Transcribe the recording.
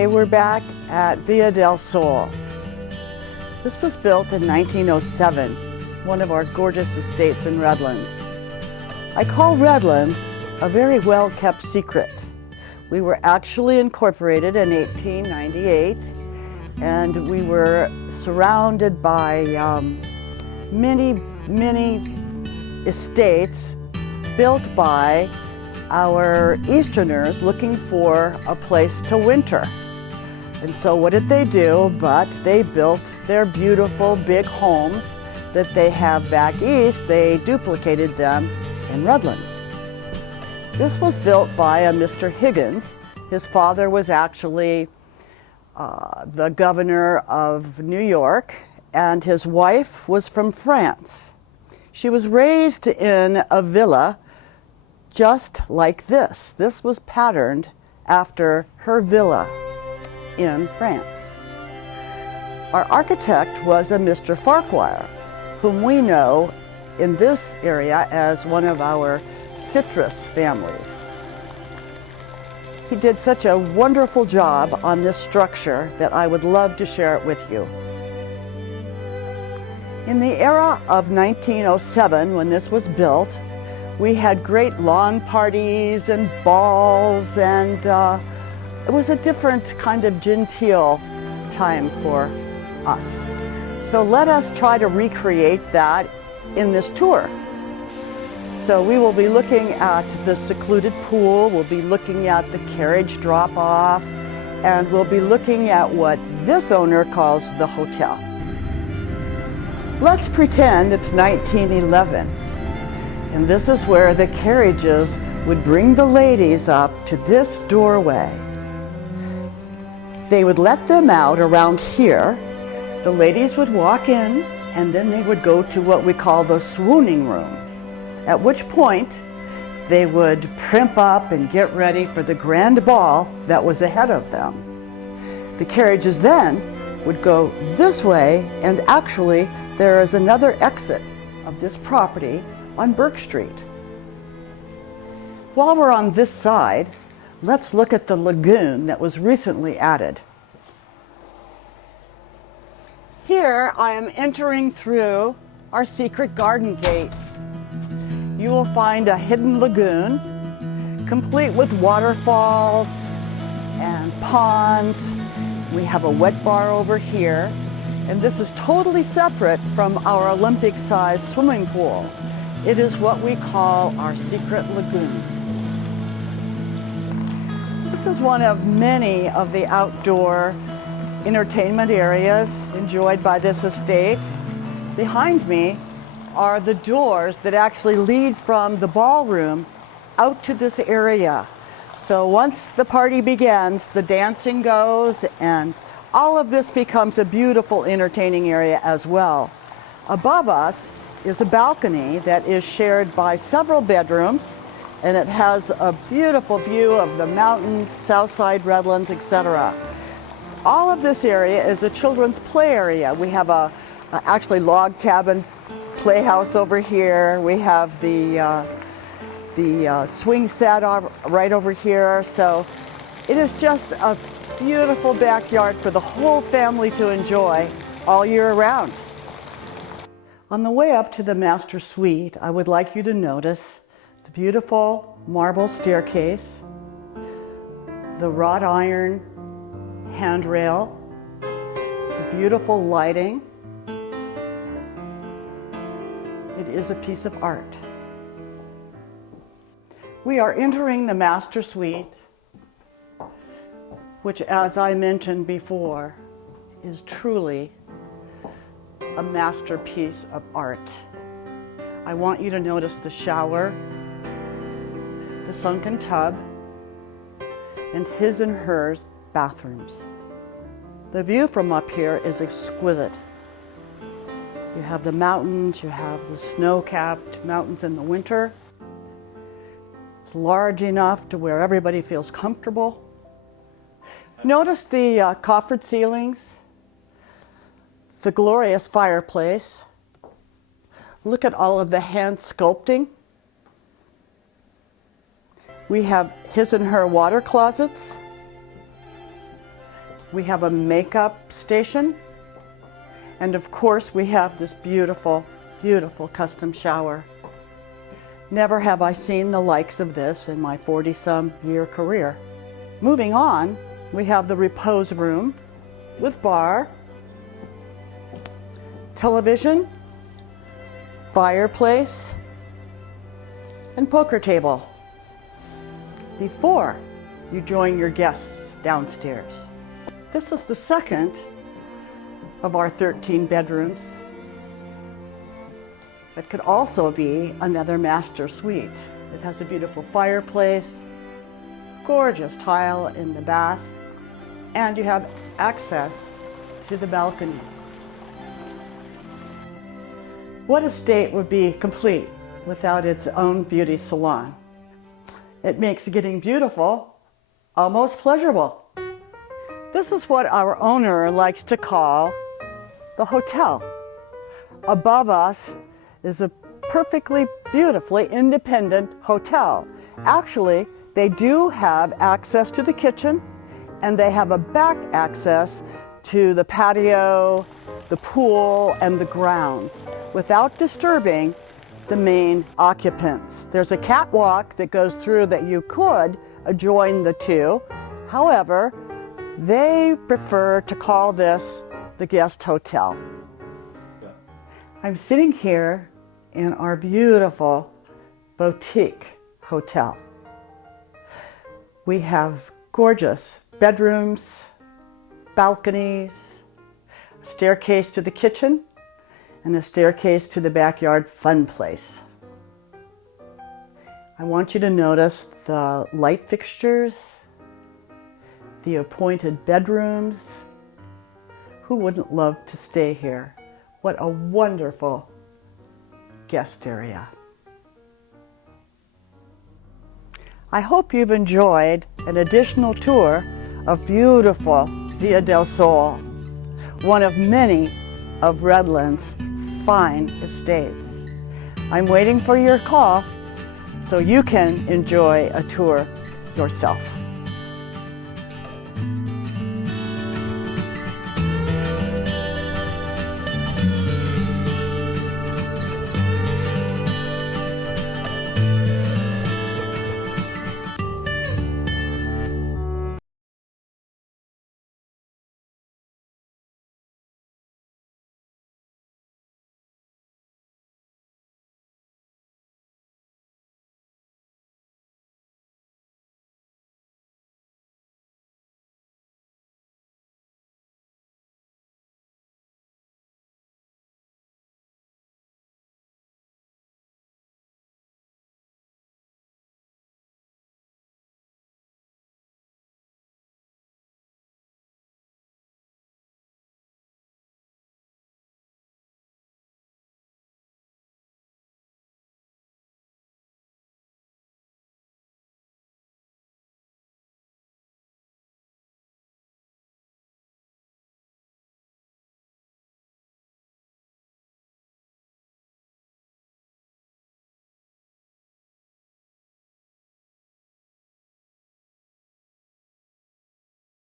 Today we're back at Villa del Sol. This was built in 1907, one of our gorgeous estates in Redlands. I call Redlands a very well-kept secret. We were actually incorporated in 1898, and we were surrounded by many estates built by our Easterners looking for a place to winter. And so what did they do? But they built their beautiful big homes that they have back east. They duplicated them in Redlands. This was built by a Mr. Higgins. His father was actually the governor of New York, and his wife was from France. She was raised in a villa just like this. This was patterned after her villa in France. Our architect was a Mr. Farquhar, whom we know in this area as one of our citrus families. He did such a wonderful job on this structure that I would love to share it with you. In the era of 1907, when this was built, we had great lawn parties and balls, and it was a different kind of genteel time for us. So let us try to recreate that in this tour. So we will be looking at the secluded pool, we'll be looking at the carriage drop-off, and we'll be looking at what this owner calls the hotel. Let's pretend it's 1911. And this is where the carriages would bring the ladies up to this doorway. They would let them out around here. The ladies would walk in, and then they would go to what we call the swooning room, at which point they would primp up and get ready for the grand ball that was ahead of them. The carriages then would go this way, and actually there is another exit of this property on Burke Street. While we're on this side, let's look at the lagoon that was recently added. Here I am entering through our secret garden gate. You will find a hidden lagoon, complete with waterfalls and ponds. We have a wet bar over here, and this is totally separate from our Olympic-sized swimming pool. It is what we call our secret lagoon. This is one of many of the outdoor entertainment areas enjoyed by this estate. Behind me are the doors that actually lead from the ballroom out to this area. So once the party begins, the dancing goes, and all of this becomes a beautiful entertaining area as well. Above us is a balcony that is shared by several bedrooms, and it has a beautiful view of the mountains, Southside Redlands, etc. All of this area is a children's play area. We have a actually log cabin playhouse over here. We have the swing set right over here. So it is just a beautiful backyard for the whole family to enjoy all year round. On the way up to the master suite, I would like you to notice the beautiful marble staircase, the wrought iron handrail, the beautiful lighting. It is a piece of art. We are entering the master suite, which, as I mentioned before, is truly a masterpiece of art. I want you to notice the shower, the sunken tub, and his and hers bathrooms. The view from up here is exquisite. You have the mountains, you have the snow-capped mountains in the winter. It's large enough to where everybody feels comfortable. Notice the coffered ceilings, the glorious fireplace. Look at all of the hand sculpting. We have his and her water closets. We have a makeup station. And of course, we have this beautiful, beautiful custom shower. Never have I seen the likes of this in my 40-some year career. Moving on, we have the repose room with bar, television, fireplace, and poker table before you join your guests downstairs. This is the second of our 13 bedrooms. It could also be another master suite. It has a beautiful fireplace, gorgeous tile in the bath, and you have access to the balcony. What estate would be complete without its own beauty salon? It makes getting beautiful almost pleasurable. This is what our owner likes to call the hotel. Above us is a perfectly, beautifully independent hotel. Actually, they do have access to the kitchen, and they have a back access to the patio, the pool, and the grounds without disturbing the main occupants. There's a catwalk that goes through that you could adjoin the two. However, they prefer to call this the guest hotel. I'm sitting here in our beautiful boutique hotel. We have gorgeous bedrooms, balconies, a staircase to the kitchen, and a staircase to the backyard fun place. I want you to notice the light fixtures, the appointed bedrooms. Who wouldn't love to stay here? What a wonderful guest area. I hope you've enjoyed an additional tour of beautiful Via del Sol, one of many of Redlands' fine estates. I'm waiting for your call so you can enjoy a tour yourself.